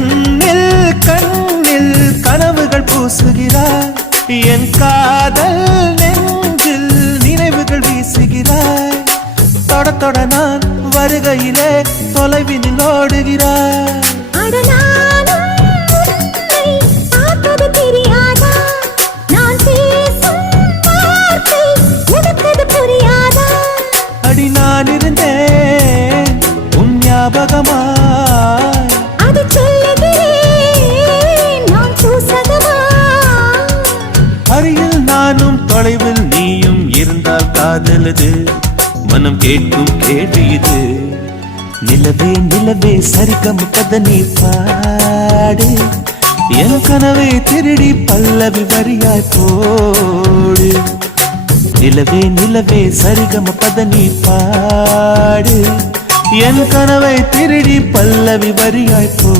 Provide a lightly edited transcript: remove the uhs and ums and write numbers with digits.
கண்ணில் கண்ணில் கனவுகள் பூசுகிறாய் என் காதல் நெஞ்சில் நினைவுகள் வீசுகிறாய் தொட தொட நான் வருகையிலே தொலைவினில் ஓடுகிறாய் அடி நான் இருந்தேன் உன் ஞாபகமாய் அது சொல்லுகிறேன் நான் சூசகமா அருகில் நானும் தொலைவில் நீயும் இருந்தால் காதலது மனம் கேட்கும் கேள்வி இது நிலவே நிலவே சரிகம் கதனி பாடு என் கனவை திருடி பல்லவி வரியாய் போடு நிலவே நிலவே சரிகம பதனி பாடு என் கனவை திருடி பல்லவி வரியாய் போ